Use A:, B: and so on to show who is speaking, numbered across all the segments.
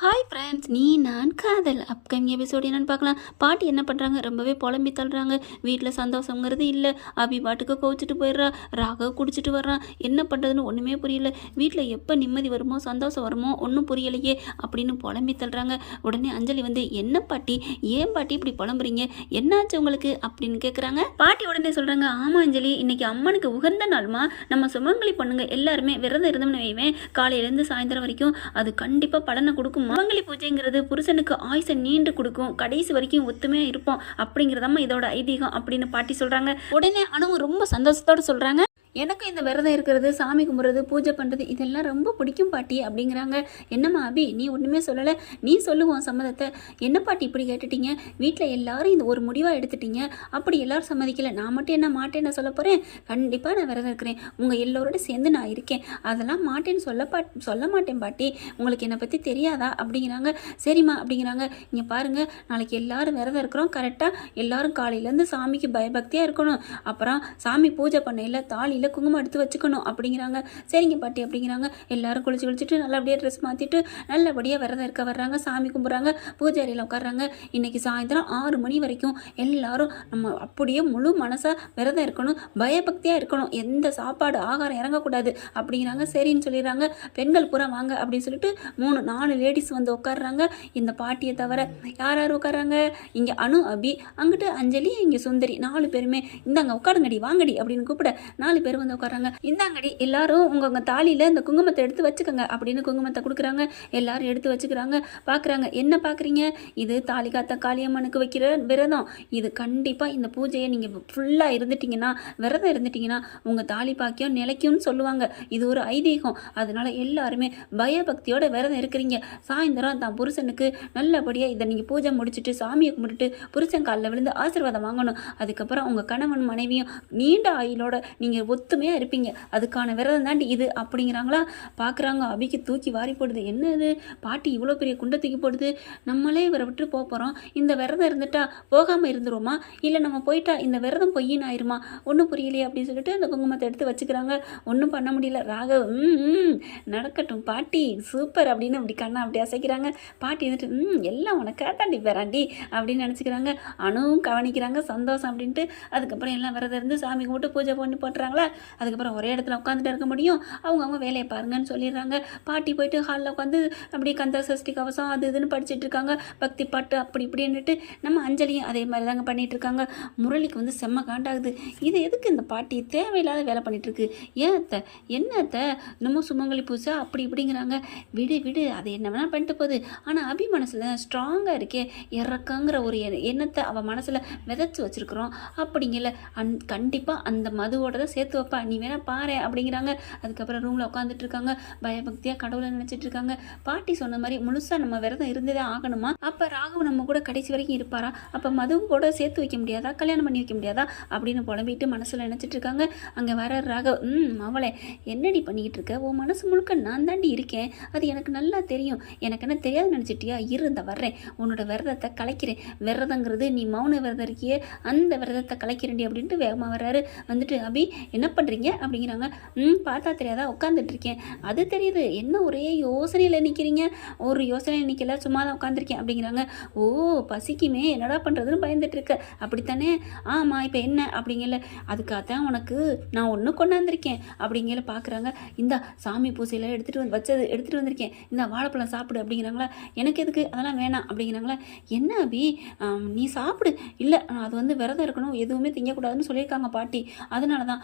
A: Hi friends நீ நான் காதல். அப்கமிங் எபிசோடு என்னன்னு பார்க்கலாம். பாட்டி என்ன பண்ணுறாங்க ரொம்பவே புலம்பி தள்ளுறாங்க. வீட்டில் சந்தோஷங்கிறது இல்லை. அபி பாட்டுக்கு கோவிச்சிட்டு போயிடுறா. ராக குடிச்சிட்டு வர்றான் என்ன பண்ணுறதுன்னு ஒன்றுமே புரியல. வீட்டில் எப்போ நிம்மதி வருமோ சந்தோஷம் வருமோ ஒன்றும் புரியலையே அப்படின்னு புலம்பி தள்ளுறாங்க. உடனே அஞ்சலி வந்து என்ன பாட்டி? ஏன் பாட்டி இப்படி புலம்புறீங்க? என்னாச்சு உங்களுக்கு? அப்படின்னு கேட்குறாங்க பாட்டி உடனே சொல்கிறாங்க ஆமாம் அஞ்சலி. இன்னைக்கு அம்மனுக்கு உகந்த நாள்மா. நம்ம சுமங்கலி பண்ணுங்க எல்லாருமே விரதம் இருந்தோம்னு வைவேன் காலையிலேருந்து சாயந்தரம் வரைக்கும் அது கண்டிப்பாக பலனை கொடுக்கும் மங்களி பூஜைங்கிறது புருஷனுக்கு ஆயுசை நீண்டு கொடுக்கும். கடைசி வரைக்கும் ஒத்துமையா இருப்போம் அப்படிங்கிறதாம்மா இதோட ஐதீகம் அப்படின்னு பாட்டி சொல்றாங்க. உடனே அனுவும் ரொம்ப சந்தோஷத்தோட சொல்றாங்க. எனக்கு இந்த விரதம் இருக்கிறது சாமி கும்பிட்றது பூஜை பண்ணுறது இதெல்லாம் ரொம்ப பிடிக்கும் பாட்டி அப்படிங்கிறாங்க. என்னம்மா அபி நீ ஒன்றுமே சொல்லலை. நீ சொல்லுவோம் சம்மதத்தை. என்ன பாட்டி இப்படி கேட்டுட்டீங்க? வீட்டில் எல்லாரும் இந்த ஒரு முடிவாக எடுத்துட்டீங்க. அப்படி எல்லாரும் சம்மதிக்கலை. நான் மட்டும் என்ன மாட்டேன்னு சொல்ல போகிறேன் கண்டிப்பாக நான் விரதம் இருக்கிறேன். உங்கள் எல்லோரோட சேர்ந்து நான் இருக்கேன். அதெல்லாம் மாட்டேன்னு சொல்ல பா சொல்ல மாட்டேன் பாட்டி. உங்களுக்கு என்னை பற்றி தெரியாதா? அப்படிங்கிறாங்க. சரிம்மா அப்படிங்கிறாங்க. இங்கே பாருங்கள் நாளைக்கு எல்லாரும் விரதம் இருக்கிறோம். கரெக்டாக எல்லாரும் காலையிலேருந்து சாமிக்கு பயபக்தியாக இருக்கணும். அப்புறம் சாமி பூஜை பண்ணையில் இல்லை குங்குமம் எடுத்து வச்சுக்கணும். அப்படிங்கிறாங்க. சரிங்க பாட்டி அப்படிங்கிறாங்க. எல்லாரும் குளிச்சு குளிச்சுட்டு நல்லபடியாக ட்ரெஸ் மாற்றிட்டு நல்லபடியாக விரதம் இருக்க வர்றாங்க. சாமி கும்பிட்றாங்க. பூஜை அறையில் உட்கார்றாங்க. இன்னைக்கு சாயந்தரம் ஆறு மணி வரைக்கும் எல்லாரும் நம்ம அப்படியே முழு மனசாக விரதம் இருக்கணும். பயபக்தியாக இருக்கணும். எந்த சாப்பாடு ஆகாரம் இறங்கக்கூடாது அப்படிங்கிறாங்க. சரின்னு சொல்லிடுறாங்க. பெண்கள் பூரா வாங்க அப்படின்னு சொல்லிட்டு மூணு நாலு லேடிஸ் வந்து உட்காடுறாங்க இந்த பாட்டியை தவிர யார் யார் உட்கார்றாங்க? இங்கே அனு அபி அங்கிட்டு அஞ்சலி இங்கே சுந்தரி நாலு பேருமே. இந்தாங்க உட்காருங்கடி வாங்கடி அப்படின்னு கூப்பிட நாலு பேர் வந்து உட்காராங்க இந்தாங்கடி எல்லாரும் உங்க தாலியில தாலியில் இந்த குங்குமத்தை எடுத்து வச்சுக்கோங்க அப்படின்னு குங்குமத்தை கொடுக்குறாங்க. எல்லாரும் எடுத்து வச்சுக்கிறாங்க. பார்க்குறாங்க என்ன பார்க்குறீங்க இது தாலி காத்த காளியம்மனுக்கு வைக்கிற விரதம். இது கண்டிப்பாக இந்த பூஜையை நீங்கள் ஃபுல்லாக இருந்துட்டீங்கன்னா விரதம் இருந்துட்டீங்கன்னா உங்கள் தாலி பாக்கியம் நிலைக்கும்னு சொல்லுவாங்க. இது ஒரு ஐதீகம். அதனால எல்லாருமே பயபக்தியோட விரதம் இருக்கிறீங்க. சாயந்தரம் தான் புருஷனுக்கு நல்லபடியாக இதை நீங்கள் பூஜை முடிச்சுட்டு சாமியை கும்பிட்டுட்டு புருஷன் காலில் விழுந்து ஆசீர்வாதம் வாங்கணும். அதுக்கப்புறம் உங்கள் கணவன் மனைவியும் நீண்ட ஆயுளோட நீங்கள் ஒத்துமையாக இருப்பீங்க. அதுக்கான விரதம் தாண்டி இது அப்படிங்கிறாங்களா? பார்க்குறாங்க அபிக்கு தூக்கி வாரி போடுது. என்ன இது? பாட்டி இவ்வளோ பெரிய குண்டை தூக்கி போடுது. நம்மளே இவரை விட்டு போக போகிறோம் இந்த விரதம் இருந்துட்டா போகாமல் இருந்துருவோமா? இல்லை நம்ம போயிட்டா இந்த விரதம் பொய்யின்னு ஆயிருமா ஒன்றும் புரியலையே அப்படின்னு சொல்லிட்டு அந்த குங்குமத்தை எடுத்து வச்சுக்கிறாங்க. ஒன்றும் பண்ண முடியல. ராகவ் ம் நடக்கட்டும் பாட்டி. சூப்பர் அப்படின்னு அப்படி கண்ணா அப்படி அசைக்கிறாங்க. பாட்டி வந்துட்டு ம் எல்லாம் உனக்காக தாண்டி பேராண்டி அப்படின்னு நினச்சிக்கிறாங்க. அணுவும் கவனிக்கிறாங்க. சந்தோஷம் அப்படின்ட்டு. அதுக்கப்புறம் எல்லாம் விரதம் இருந்து சாமி கும்பிட்டு பூஜை பண்ணி போட்டுறாங்களா? அதுக்கப்புறம் ஒரே இடத்துல உட்காந்துட்டு இருக்க முடியும். அவங்க அவங்க வேலையை பாருங்கன்னு சொல்லிடுறாங்க. பாட்டி போயிட்டு ஹாலில் உட்காந்து அப்படி கந்த சஷ்டி கவசம் அது இதுன்னு படிச்சுட்டு இருக்காங்க. பக்தி பாட்டு அப்படி இப்படின்னுட்டு நம்ம அஞ்சலியும் அதே மாதிரி தாங்க பண்ணிட்டு இருக்காங்க. முரளிக்கு வந்து செம்ம காண்டாகுது. இது எதுக்கு இந்த பாட்டி தேவையில்லாத வேலை பண்ணிட்டு இருக்கு? ஏன் அத்தை? என்ன அத்தை? இன்னமும் சுமங்கலி பூசா அப்படி இப்படிங்கிறாங்க. விடு விடு. அது என்ன வேணால் பண்ணிட்டு போகுது. ஆனால் அபி மனசில் ஸ்ட்ராங்காக இருக்கே. இறக்கங்கிற ஒரு எண்ண- எண்ணத்தை அவள் மனசில் விதைச்சி வச்சிருக்கிறோம். அப்படிங்கல அந் கண்டிப்பாக அந்த மதுவோட தான் சேர்த்து வைப்பா. நீ வேணா பாரு அப்படிங்கிறாங்க. அதுக்கப்புறம் ரூமில் உட்காந்துட்டு இருக்காங்க. பயபக்தியாக கடவுளை நினச்சிட்டு இருக்காங்க. பாட்டி சொன்ன மாதிரி முழுசாக நம்ம விரதம் இருந்ததே ஆகணுமா? அப்போ ராகவ் நம்ம கூட கடைசி வரைக்கும் இருப்பாரா? அப்போ மதுவும் கூட சேர்த்து வைக்க முடியாதா? கல்யாணம் பண்ணி வைக்க முடியாதா? அப்படின்னு புலம்பிட்டு மனசில் நினச்சிட்டு இருக்காங்க. அங்கே வர ராகவ் ம் அவளை என்னடி பண்ணிக்கிட்டு இருக்க? உன் மனசு முழுக்க நான் தாண்டி இருக்கேன். அது எனக்கு நல்லா தெரியும். எனக்கு என்ன தெரியாது நினச்சிட்டியா? இருந்த வர்றேன். உன்னோட விரதத்தை கலைக்கிறேன். விரதங்கிறது நீ மௌன விரதம் இருக்கியே அந்த விரதத்தை கலைக்கிறேன்டி அப்படின்ட்டு வேகமாக வர்றாரு. வந்துட்டு அபி என்ன பண்ணுறீங்க அப்படிங்கிறாங்க. ம் பார்த்தா தெரியாதா உட்காந்துட்ருக்கேன் அது தெரியுது. என்ன ஒரே யோசனையில் நிற்கிறீங்க ஒரு யோசனையில் நிற்கல சும்மா தான் உட்காந்துருக்கேன் அப்படிங்கிறாங்க. ஓ பசிக்குமே என்னடா பண்ணுறதுன்னு பயந்துட்டுருக்க அப்படித்தானே? ஆமாம் இப்போ என்ன? அப்படிங்கல. அதுக்காகத்தான் உனக்கு நான் ஒன்று கொண்டாந்துருக்கேன். அப்படிங்கல பார்க்குறாங்க இந்த சாமி பூசையில் எடுத்துகிட்டு வந்து வச்சது எடுத்துகிட்டு வந்திருக்கேன். இந்த வாழைப்பழம் சாப்பிடு அப்படிங்கிறாங்களா. எனக்கு எதுக்கு? அதெல்லாம் வேணாம். அப்படிங்கிறாங்களா. என்ன அபி? நீ சாப்பிடு. இல்லை அது வந்து விரதம் இருக்கணும். எதுவுமே திங்கக்கூடாதுன்னு சொல்லியிருக்காங்க பாட்டி. அதனால தான்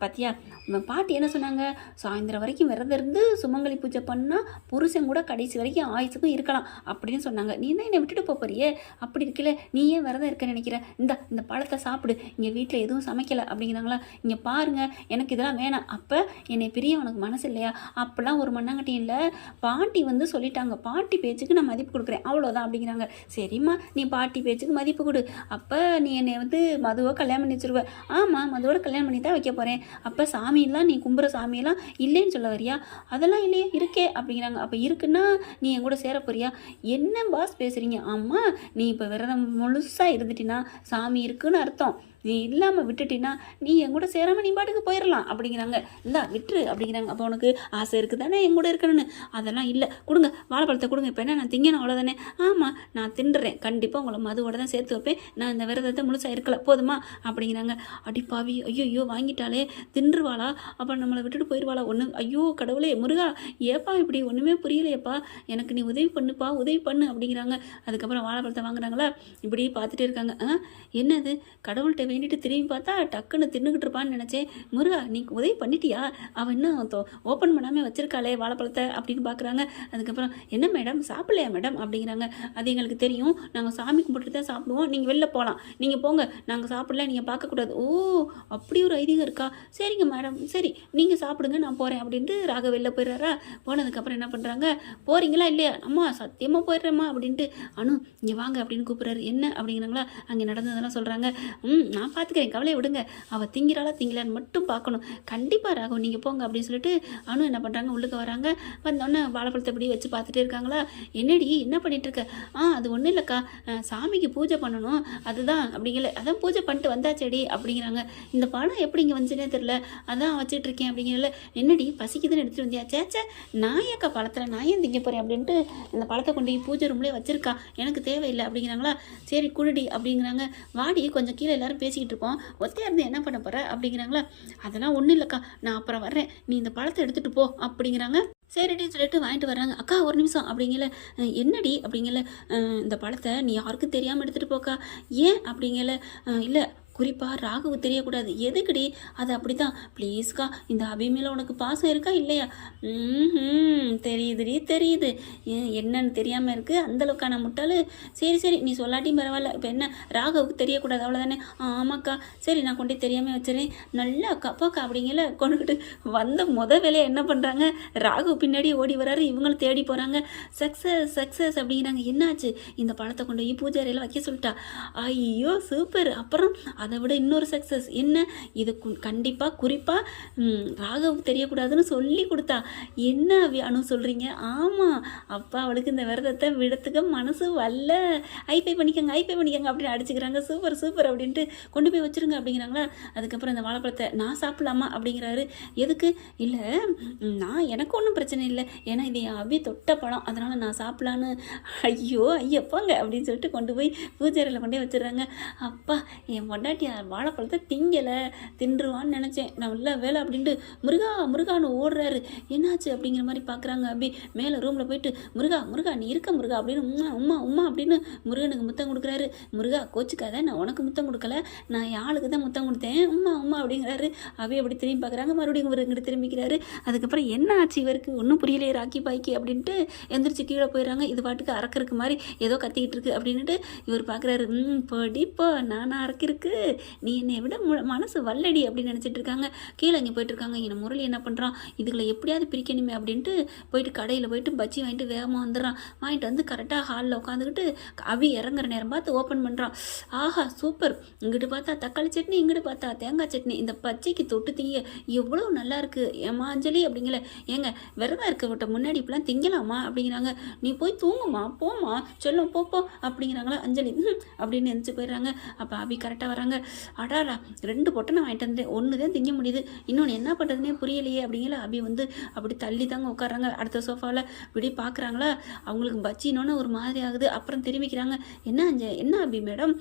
A: பார்த்தியா உன் பாட்டி என்ன சொன்னாங்க? சாயந்தரம் வரைக்கும் விரதம் இருந்து சுமங்கலி பூஜை பண்ணால் புருஷன் கூட கடைசி வரைக்கும் ஆயுசுக்கும் இருக்கலாம் அப்படின்னு சொன்னாங்க. நீ தான் என்னை விட்டுட்டு போறியே? அப்படி இருக்கல நீ ஏன் விரதம் இருக்க நினைக்கிற? இந்த இந்த பழத்தை சாப்பிடு. இங்கே வீட்டில் எதுவும் சமைக்கலை அப்படிங்கிறாங்களா? இங்கே பாருங்க எனக்கு இதெல்லாம் வேணாம். அப்போ என்னை பிரிய உனக்கு மனசு இல்லையா? அப்போல்லாம் ஒரு மண்ணாங்கட்டியும் இல்லை. பாட்டி வந்து சொல்லிட்டாங்க பாட்டி பேச்சுக்கு நான் மதிப்பு கொடுக்குறேன். அவ்வளோதான் அப்படிங்கிறாங்க. சரிம்மா நீ பாட்டி பேச்சுக்கு மதிப்பு கொடு. அப்போ நீ என்னை வந்து மதுவை கல்யாணம் பண்ணி வச்சிருவ. ஆமாம் மதுவோட கல்யாணம் பண்ணி தான் வைக்க போகிறேன் அப்போ சாமியெல்லாம் நீ கும்புற சாமியெல்லாம் இல்லைன்னு சொல்ல வரியா? அதெல்லாம் இல்லையே இருக்கே அப்படிங்கிறாங்க. அப்போ இருக்குன்னா நீ என் கூட சேர போறியா? என்ன பாஸ் பேசுகிறீங்க ஆமாம் நீ இப்போ விரதம் முழுசாக இருந்துட்டினா சாமி இருக்குன்னு அர்த்தம். நீ இல்லாமல் விட்டுட்டினா நீ என் கூட சேராமல் நீ பாட்டுக்கு போயிடலாம் அப்படிங்கிறாங்க. இந்தா விட்டுரு அப்படிங்கிறாங்க. அப்போ உனக்கு ஆசை இருக்குது தானே என் கூட இருக்கணும்னு. அதெல்லாம் இல்லை. கொடுங்க. வாழைப்பழத்தை கொடுங்க. இப்போ என்ன? நான் திங்கணும் அவ்வளோதானே ஆமாம் நான் திண்டுறேன் கண்டிப்பாக உங்களை மதுவோட தான் சேர்த்து வைப்பேன். நான் இந்த விரதத்தை முழுசாக இருக்கல. போதுமா? அப்படிங்கிறாங்க. அடிப்பாவி பாவி. ஐயோ ஐயோ வாங்கிட்டாலே தின்றுவாளா? அப்போ நம்மளை விட்டுட்டு போயிடுவாளா ஒன்று ஐயோ கடவுளே முருகா ஏப்பா இப்படி? ஒன்றுமே புரியலையேப்பா. எனக்கு நீ உதவி பண்ணுப்பா உதவி பண்ணு அப்படிங்கிறாங்க. அதுக்கப்புறம் வாழைப்பழத்தை வாங்குறாங்களா? இப்படி பார்த்துட்டே இருக்காங்க. ஆ என்னது? கடவுள்கிட்ட வேண்டிட்டு திரும்பி பார்த்தா டக்குன்னு தின்னுக்கிட்டு இருப்பான்னு நினச்சேன். முருகா நீ உதவி பண்ணிட்டியா? அவன் இன்னும் ஓப்பன் பண்ணாமல் வச்சிருக்காளே வாழைப்பழத்தை அப்படின்னு பார்க்குறாங்க அதுக்கப்புறம் என்ன மேடம் சாப்பிடலையா மேடம் அப்படிங்கிறாங்க. அது எங்களுக்கு தெரியும். நாங்கள் சாமி கும்பிட்டுட்டு தான் சாப்பிடுவோம். நீங்கள் வெளில போகலாம் நீங்கள் போங்க. நாங்கள் சாப்பிடல நீங்கள் பார்க்கக்கூடாது. ஓ அப்படி ஒரு ஐதீகம் இருக்கா? சரிங்க மேடம் சரி நீங்கள் சாப்பிடுங்க நான் போகிறேன் அப்படின்ட்டு ராக வெளில போயிடுறாரா? போனதுக்கப்புறம் என்ன பண்ணுறாங்க போகிறீங்களா இல்லையா? அம்மா சத்தியமாக போயிடுறேம்மா. அப்படின்ட்டு அனு இங்கே வாங்க அப்படின்னு கூப்பிட்றாரு. என்ன? அப்படிங்கிறாங்களா? அங்கே நடந்ததெல்லாம் சொல்கிறாங்க ம் நான் பார்த்துக்கிறேன் கவலையை விடுங்க. அவள் திங்கிறாளா திங்கலான்னு மட்டும் பார்க்கணும் கண்டிப்பாக ராகவ் நீங்கள் போங்க அப்படின்னு சொல்லிட்டு அனு என்ன பண்ணுறாங்க உள்ளுக்கு வராங்க. வந்தோடனே வாழைப்பழத்தை இப்படி வச்சு பார்த்துட்டே இருக்காங்களா? என்னடி என்ன பண்ணிட்டு இருக்க? ஆ அது ஒன்றும் இல்லைக்கா. சாமிக்கு பூஜை பண்ணணும். அதுதான் அப்படிங்கல அதான் பூஜை பண்ணிட்டு வந்தாச்சேடி அப்படிங்கிறாங்க. இந்த பழம் எப்படி இங்கே வந்துச்சுனே தெரில அதான் வச்சிட்டு இருக்கேன் அப்படிங்கிறல. என்னடி பசிக்குதுன்னு எடுத்துகிட்டு வந்தியா? சேச்சே நான் ஏக்கா பழத்தில் நான் ஏன் திங்க போகிறேன் அப்படின்ட்டு இந்த பழத்தை கொண்டு போய் பூஜை ரூம்லேயே வச்சிருக்கா. எனக்கு தேவையில்லை அப்படிங்கிறாங்களா? சரி குடுடி அப்படிங்கிறாங்க. வாடி கொஞ்சம் கீழே எல்லாரும் பேசிக்கிட்டு இருக்கோம் ஒத்தையாக இருந்து என்ன பண்ண போகிற அப்படிங்கிறாங்களா. அதெல்லாம் ஒன்றும் இல்லைக்கா. நான் அப்புறம் வர்றேன். நீ இந்த பழத்தை எடுத்துகிட்டு போ. அப்படிங்கிறாங்க. சரிடி சொல்லிட்டு வாங்கிட்டு வர்றாங்க. அக்கா ஒரு நிமிஷம். அப்படிங்கல. என்னடி? அப்படிங்கல. இந்த பழத்தை நீ யாருக்கும் தெரியாமல் எடுத்துகிட்டு போக்கா? ஏன்? அப்படிங்கல. இல்லை. குறிப்பாக ராகுவு தெரியக்கூடாது. எதுக்குடி? அது அப்படி தான் ப்ளீஸ்க்கா இந்த அபிமேல உனக்கு பாசம் இருக்கா இல்லையா? ம் தெரியுதுடி தெரியுது. என்னன்னு தெரியாமல் இருக்குது அந்தளவுக்கான முட்டாள். சரி சரி நீ சொல்லாட்டியும் பரவாயில்ல. இப்போ என்ன? ராகவுக்கு தெரியக்கூடாது அவ்வளோதானே ஆமாக்கா. சரி நான் கொண்டு போய் தெரியாமல் வச்சுறேன் நல்லா அக்கா அப்பாக்கா அப்படிங்கல. கொண்டுக்கிட்டு வந்த முத வேலையை என்ன பண்ணுறாங்க ராகு பின்னாடி ஓடி வராரு. இவங்களும் தேடி போகிறாங்க சக்ஸஸ் சக்ஸஸ் அப்படிங்கிறாங்க. என்னாச்சு? இந்த பழத்தை கொண்டு போய் பூஜை அறையில் வைக்க சொல்லிட்டா. ஐயோ சூப்பர். அப்புறம் அதை விட இன்னொரு சக்ஸஸ் என்ன? இது கண்டிப்பாக குறிப்பாக ராகவ் தெரியக்கூடாதுன்னு சொல்லி கொடுத்தா. என்ன அவி அனு சொல்கிறீங்க ஆமாம் அப்பா அவளுக்கு இந்த விரதத்தை விடத்துக்கு மனசு வரல. ஐபை பண்ணிக்கங்க ஐபை பண்ணிக்கங்க அப்படின்னு அடிச்சுக்கிறாங்க. சூப்பர் சூப்பர் அப்படின்ட்டு கொண்டு போய் வச்சிருங்க அப்படிங்கிறாங்களா? அதுக்கப்புறம் இந்த வாழைப்பழத்தை நான் சாப்பிடலாமா அப்படிங்கிறாரு. எதுக்கு? இல்லை நான் எனக்கு ஒன்றும் பிரச்சனை இல்லை. ஏன்னா இது என் அபி தொட்ட பழம். அதனால் நான் சாப்பிடலான்னு. ஐயோ ஐயப்பாங்க அப்படின்னு சொல்லிட்டு கொண்டு போய் பூஜை அறையில் கொண்டே வச்சிடுறாங்க. அப்பா என் பொண்டாட்டி வாழைப்பழத்தை திங்கலை தின்றுவான்னு நினச்சேன். நான் உள்ள வேலை அப்படின்ட்டு முருகா முருகான்னு ஓடுறாரு. என்னாச்சு அப்படிங்கிற மாதிரி பார்க்குறாங்க அப்படி மேலே ரூமில் போயிட்டு முருகா முருகா நீ இருக்க முருகா அப்படின்னு உம்மா உம்மா உம்மா அப்படின்னு முருகனுக்கு முத்தம் கொடுக்குறாரு. முருகா கோச்சுக்காத நான் உனக்கு முத்தம் கொடுக்கல. நான் யாளுக்கு தான் முத்தம் கொடுத்தேன். உம்மா உம்மா அப்படிங்கிறாரு. அப்படியே அப்படி திரும்பி பார்க்குறாங்க மறுபடியும் இவர் இங்கிட்டு திரும்பிக்கிறாரு. அதுக்கப்புறம் என்ன ஆச்சு இவருக்கு? ஒன்றும் புரியலையே ராக்கி பாய்க்கு அப்படின்ட்டு எந்திரிச்சு கீழே போயிடுறாங்க. இது பாட்டுக்கு அறக்கிறதுக்கு மாதிரி ஏதோ கத்திக்கிட்டு இருக்கு அப்படின்ட்டு இவர் பார்க்குறாரு ம் படிப்போ நானாக அறக்கிருக்கு. நீ என்னை விட மு- மனசு வல்லடி அப்படின்னு நினச்சிட்டு இருக்காங்க. கீழே இங்கே போயிட்டு இருக்காங்க. என்ன முரளி என்ன பண்ணுறான் இதுகளை எப்படியாவது பிரிக்கணுமே அப்படின்ட்டு போயிட்டு கடையில் போயிட்டு பஜ்ஜி வாங்கிட்டு வேகமாக வந்துடுறான். வாங்கிட்டு வந்து கரெக்டாக ஹாலில் உட்காந்துக்கிட்டு அவி இறங்குற நேரம் பார்த்து ஓப்பன் பண்ணுறான் ஆஹா சூப்பர் இங்கிட்டு பார்த்தா தக்காளி சட்னி இங்கிட்டு பார்த்தா தேங்காய் சட்னி. இந்த பச்சைக்கு தொட்டு திங்க எவ்வளோ நல்லா இருக்குது ஏமா அஞ்சலி அப்படிங்கல. ஏங்க விரதம் இருக்க விட்ட முன்னாடி இப்படிலாம் திங்கலாமா அப்படிங்கிறாங்க. நீ போய் தூங்குமா? போமா சொல்லும் போப்போம் அப்படிங்கிறாங்களா அஞ்சலி. "ம்" அப்படின்னு நினச்சி போயிடுறாங்க. அப்போ அபி கரெக்டாக வராங்க. அடாடா ரெண்டு பொட்டை நான் வாங்கிட்டு வந்தேன். ஒன்று தான் திங்க முடியுது. இன்னொன்று என்ன பண்ணுறதுனே புரியலையே. அப்படிங்கிற அபி வந்து அப்படி தள்ளி தாங்க உட்காராங்க அடுத்த சோஃபாவில் இப்படி பார்க்குறாங்களா அவங்களுக்கு பச்சினோன்னு ஒரு மாதிரி ஆகுது. அப்புறம் திரும்பிக்கிறாங்க. என்ன என்ன அபி மேடம்?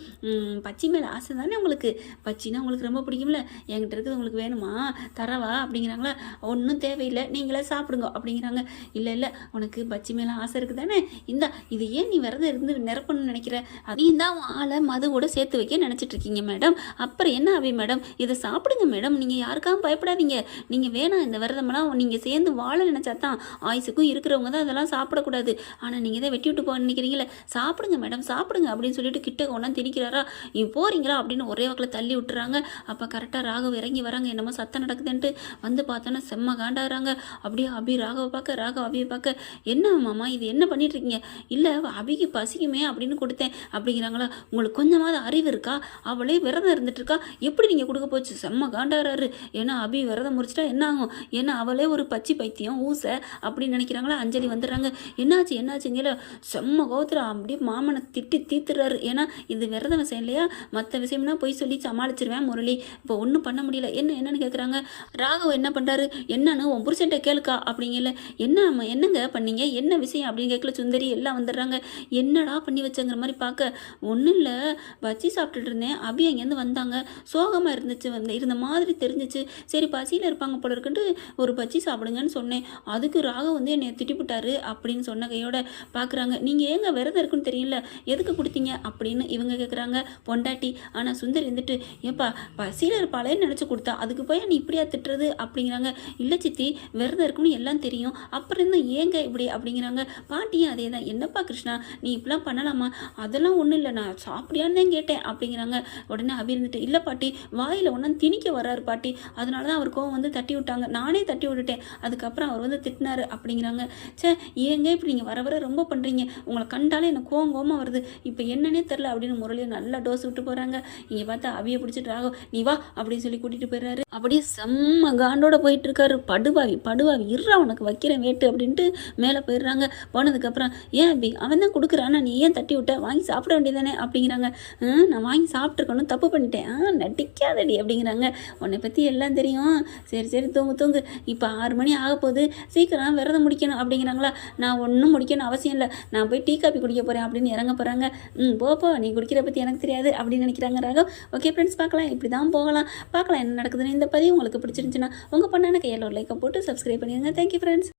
A: பச்சி மேலே ஆசை தானே உங்களுக்கு? பச்சினா உங்களுக்கு ரொம்ப பிடிக்கும்ல. என்கிட்ட இருக்குது உங்களுக்கு வேணுமா? தரவா? அப்படிங்கிறாங்களா. ஒன்றும் தேவையில்லை. நீங்களே சாப்பிடுங்க. அப்படிங்கிறாங்க. இல்லை இல்லை. உனக்கு பச்சி மேலே ஆசை இருக்குது தானே? இந்தா இது ஏன் நீ விரதம் இருந்து நிரப்பணும்னு நினைக்கிற? அதையும் தான் உன் ஆளை மதுவோட சேர்த்து வைக்க நினச்சிட்டு இருக்கீங்க மேடம். மேடம். அப்புறம் என்ன அபி மேடம்? இதை சாப்பிடுங்க மேடம். நீங்கள் யாருக்காகவும் பயப்படாதீங்க. நீங்கள் வேணாம் இந்த விரதமெல்லாம் நீங்கள் சேர்ந்து வாழ நினச்சா தான் ஆயுசுக்கும் இருக்கிறவங்க தான் அதெல்லாம் சாப்பிடக்கூடாது. ஆனால் நீங்கள் இதை வெட்டி விட்டு போக நினைக்கிறீங்களே? சாப்பிடுங்க மேடம் சாப்பிடுங்க அப்படின்னு சொல்லிட்டு கிட்ட கொண்டாந்து திணிக்கிறாரா? நீ போகிறீங்களா அப்படின்னு ஒரே வாக்கில் தள்ளி விட்டுறாங்க. அப்போ கரெக்டாக ராகவ் இறங்கி வராங்க. என்னமோ சத்தம் நடக்குதுன்ட்டு வந்து பார்த்தோன்னா செம்ம காண்டாகிறாங்க அப்படியே அபி ராகவ பார்க்க ராகவ் அபியை பார்க்க என்ன மாமா இது என்ன பண்ணிட்டு இருக்கீங்க இல்லை அபிக்கு பசிக்குமே அப்படின்னு கொடுத்தேன். அப்படிங்கிறாங்களா? உங்களுக்கு கொஞ்சமாவது அறிவு இருக்கா? அவளே விரதம் இருந்துட்டுருக்கா? இருக்கா எப்படி நீங்கள் கொடுக்க போச்சு? செம்ம காண்டாடுறாரு ஏன்னா அபி விரதம் முடிச்சிட்டா என்ன ஆகும் ஏன்னா அவளே ஒரு பச்சை பைத்தியம் ஊசை அப்படின்னு நினைக்கிறாங்களா? அஞ்சலி வந்துடுறாங்க. என்னாச்சு? என்னாச்சுங்கள செம்ம கோபத்தில் அப்படியே மாமனை திட்டி தீத்துறாரு. ஏன்னா இது விரதம் விஷயம் இல்லையா? மற்ற விஷயம்னா போய் சொல்லி சமாளிச்சிருவேன் முரளி. இப்போ ஒன்றும் பண்ண முடியல. என்ன என்னன்னு கேட்குறாங்க ராகவ் என்ன பண்ணுறாரு என்னன்னு உன் புருஷன்ட்ட கேளுக்கா? அப்படிங்கல என்ன என்னங்க பண்ணீங்க? என்ன விஷயம் அப்படின்னு கேட்கல சுந்தரி. எல்லாம் வந்துடுறாங்க. என்னடா பண்ணி வச்சங்கிற மாதிரி பார்க்க. ஒன்றும் இல்லை. பச்சி சாப்பிட்டுட்டு இருந்தேன். அபி அங்கேருந்து வந்தாங்க. சோகமாக இருந்துச்சு வந்து இருந்த மாதிரி தெரிஞ்சிச்சு. சரி பசியில் இருப்பாங்க போல இருக்குன்ட்டு ஒரு பச்சி சாப்பிடுங்கன்னு சொன்னேன். அதுக்கு ராக வந்து என்னை திட்டிப்புட்டாரு அப்படின்னு சொன்ன கையோட பார்க்குறாங்க நீங்கள் ஏங்க விரதம் இருக்குன்னு தெரியல எதுக்கு கொடுத்தீங்க அப்படின்னு இவங்க கேட்குறாங்க பொண்டாட்டி ஆனால் சுந்தர் இருந்துட்டு ஏப்பா பசியில் இருப்பாளேன்னு நினச்சி கொடுத்தா அதுக்கு போய் நீ இப்படியா திட்டுறது அப்படிங்கிறாங்க. இல்லை சித்தி விரதம் இருக்குன்னு எல்லாம் தெரியும். அப்புறம் இன்னும் ஏங்க இப்படி அப்படிங்கிறாங்க. பாட்டியும் அதே தான் என்னப்பா கிருஷ்ணா நீ இப்படிலாம் பண்ணலாமா? அதெல்லாம் ஒன்றும் இல்லை நான் சாப்பிடியான்னு தான் கேட்டேன் அப்படிங்கிறாங்க. உடனே அபி இருந்துட்டு இல்லை பாட்டி வாயில் ஒன்றும் திணிக்க வர்றாரு பாட்டி. அதனால தான் அவர் கோவம் வந்து தட்டி விட்டாங்க. நானே தட்டி விட்டுட்டேன். அதுக்கப்புறம் அவர் வந்து திட்டினாரு அப்படிங்கிறாங்க. சே ஏங்க இப்படி நீங்கள் வர வர ரொம்ப பண்ணுறீங்க உங்களை கண்டாலே எனக்கு கோவம் கோவமாக வருது. இப்போ என்னன்னே தெரில அப்படின்னு முரளியை நல்லா டோஸ் விட்டு போகிறாங்க இங்கே பார்த்தா அவியை பிடிச்சிட்டு ராகவ் நீ வா அப்படின்னு சொல்லி கூட்டிகிட்டு போயிடுறாரு. அப்படியே செம்ம காண்டோட போயிட்டு இருக்காரு. படுபாவி படுபாவி இருறா உனக்கு வைக்கிறேன் வேட்டு அப்படின்ட்டு மேலே போயிடுறாங்க. போனதுக்கப்புறம் ஏன் அப்படி அவன் தான் கொடுக்குறான் நீ ஏன் தட்டி விட்ட? வாங்கி சாப்பிட வேண்டியதானே அப்படிங்கிறாங்க. நான் வாங்கி சாப்பிட்ருக்கணும் தப்பு பண்ணிட்டேன். ஆ நடிக்காதடி அப்படிங்கிறாங்க. உன்னை பற்றி எல்லாம் தெரியும். சரி சரி தூங்கு தூங்கு. இப்போ ஆறு மணி ஆக போகுது. சீக்கிரம் விரதம் முடிக்கணும் அப்படிங்கிறாங்களா? நான் ஒன்றும் முடிக்கணும் அவசியம் இல்லை. நான் போய் டீ காப்பி குடிக்க போகிறேன் அப்படின்னு இறங்க போகிறாங்க ம் போப்போ நீ குடிக்கிற பற்றி எனக்கு தெரியாது அப்படின்னு நினைக்கிறாங்க ராகவ். ஓகே ஃப்ரெண்ட்ஸ் பார்க்கலாம். இப்படி தான் போகலாம். பார்க்கலாம் என்ன நடக்குதுன்னு இந்த பதிவு உங்களுக்கு பிடிச்சிருந்துச்சுன்னா உங்கள் பண்ணான கையில் ஒரு லைக்கை போட்டு சப்ஸ்கிரைப் பண்ணிடுங்க தேங்க்யூ ஃப்ரெண்ட்ஸ்